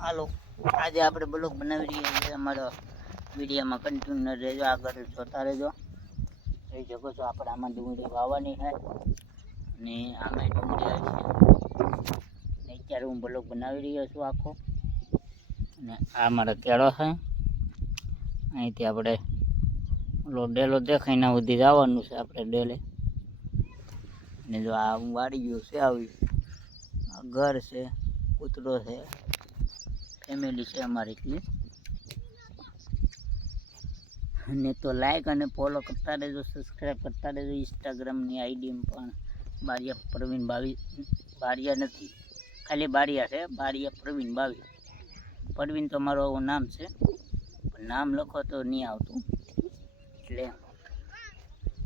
હાલો, આજે આપણે બ્લોગ બનાવી રહ્યા છીએ. અમારા વિડીયોમાં કન્ટિન્યુ રહેજો, આગળ જોતા રહેજો. જોઈ શકો છો આપણે આમાં ડુંગળી વાવવાની છે અને આમાં ડુંગળી આવી છે. અત્યારે હું બ્લોગ બનાવી રહ્યો છું આખો. અને આ મારો કેળો છે. અહીંથી આપણે ઓલો ડેલો દેખાય ના સુધી જવાનું છે આપણે ડેલે. અને જો આ હું વાડી ગયો છે, આવી આ ઘર છે, કૂતરો છે, ફેમિલી છે અમારી એટલી. અને તો લાઈક અને ફોલો કરતા રહેજો, સબસ્ક્રાઈબ કરતા રહેજો. ઇન્સ્ટાગ્રામની આઈડી પણ બારિયા પ્રવીણ 22, બારિયા નથી ખાલી બારિયા છે, બારિયા પ્રવીણ 22. પ્રવીણ તો મારું નામ છે, પણ નામ લખો તો નહીં આવતું. એટલે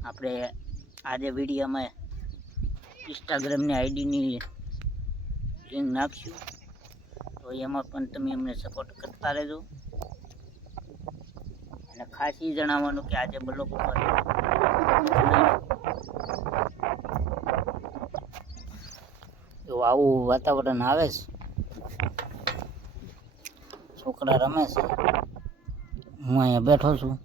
આપણે આજે વિડીયોમાં ઇન્સ્ટાગ્રામની આઈડીની લિંક નાખશું, તો એમાં પણ તમે અમને સપોર્ટ કરતા રહેજો. અને ખાસ એ જણાવવાનું કે આજે બ્લોગ ઉપર જો આવું વાતાવરણ આવે છે, છોકરા રમે છે, હું અહીંયા બેઠો છું.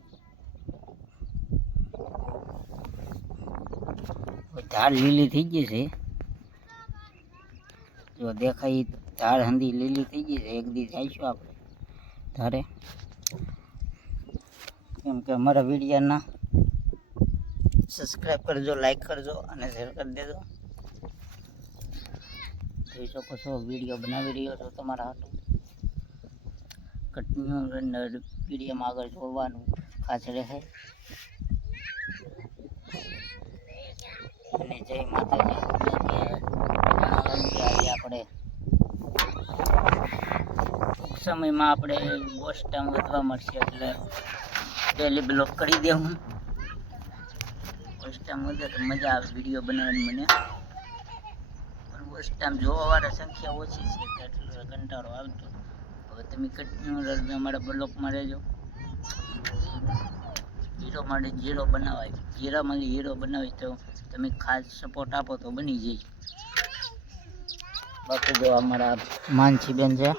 ઝાડ લીલી થઈ ગઈ છે, જો દેખાય ઝાડ હંધી લીલી થઈ ગઈ છે. એક દી જઈશું આપણે ધારે, કેમ કે અમારા વિડીયોના સબસ્ક્રાઈબ કરજો, લાઈક કરજો અને શેર કરી દેજો. જોઈ શકો છો વિડીયો બનાવી રહ્યો છો તમારા હાટું. કન્ટિન્યુ વિડીયોમાં આગળ જોવાનું ખાસ રહે. અને જય માતાજી. આજે આપણે ટૂંક સમયમાં આપણે વોચ ટાઈમ વધવા મળશે, એટલે ડેલી બ્લોગ કરી દેવું. વોચ ટાઈમ વધે તો મજા આવે વિડીયો બનાવવાની મને, પણ વોચ ટાઈમ જોવાવાળા સંખ્યા ઓછી છે એટલે કંટાળો આવતો. હવે તમે કન્ટિન્યુ અમારા બ્લોગમાં રહેજો. હીરો માટે ઝીરો બનાવાય, હીરામાંથી હીરો બનાવી તો તમે ખાસ સપોર્ટ આપો તો બની જાય. બાકી જો અમારા માનસીબેન છે,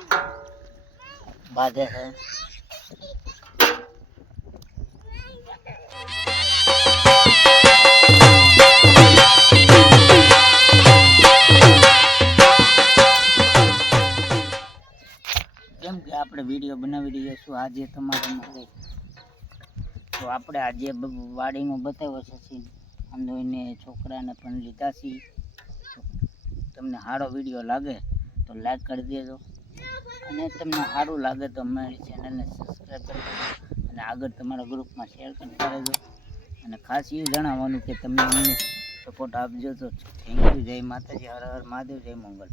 બાધે છે. કેમ કે આપણે વિડીયો બનાવી રહ્યા છું આજે તમારા માટે, તો આપણે આજે વાડીમાં બતાવ્યો છે. અંદોઈને છોકરાને પણ લીધા છે. તમને સારો વિડીયો લાગે તો લાઈક કરી દેજો, અને તમને સારું લાગે તો અમારી ચેનલને સબસ્ક્રાઈબ કરી દેજો, અને આગળ તમારા ગ્રુપમાં શેર કરતા રહેજો. અને ખાસ એ જણાવવાનું કે તમે અમને સપોર્ટ આપજો. તો થેન્ક યુ. જય માતાજી, હર હર મહાદેવ, જય મંગલ.